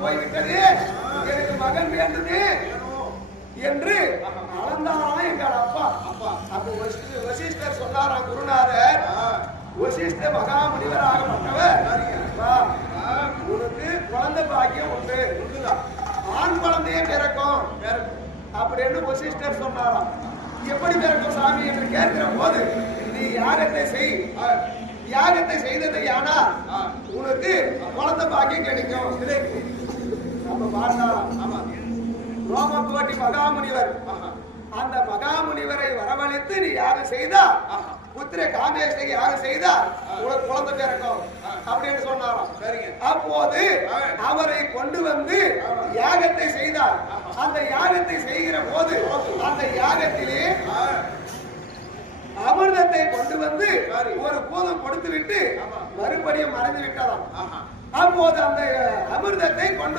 போய்விட்டது, எனக்கு மகன் வேண்டுது என்று அளந்தாராம் எங்கள் அப்பா. அப்ப வசிஷ்டர் சொன்னாராம், குருநாதர் வசிஷ்ட மகாமுனிவராகப்பட்டவர், உனக்கு குழந்தை பாக்கியம் உண்டு, ஆண் குழந்தையே பிறக்கும் அப்படின்னு வசிஷ்டர் சொன்னாராம். எப்படி பிறக்கும் சாமி என்று கேட்கிற போது, நீ யாகத்தை செய், யாகத்தை செய்ததை ஆனா உனக்கு குழந்தை பாக்கியம் கிடைக்கும். நம்ம பார்த்தாராம் ரோமகோட்டி மகாமுனிவர், அந்த மகாமுனிவரை வரவழைத்து நீ யாகம் செய்தா, புத்திர காமேஷ்டை யாகம் செய்தா உனக்கு குழந்தை பிறக்கும் அப்படின்னு சொன்னாராம். அப்போது அவரை கொண்டு வந்து யாகத்தை செய்தார். அந்த யாகத்தை செய்கிற போது அந்த யாகத்திலே அமிர்தத்தை கொண்டு வந்து ஒரு பூதம் கொடுத்து விட்டு மறுபடியும் மறைந்து விட்டதாம். அப்போது அந்த அமிர்தத்தை கொண்டு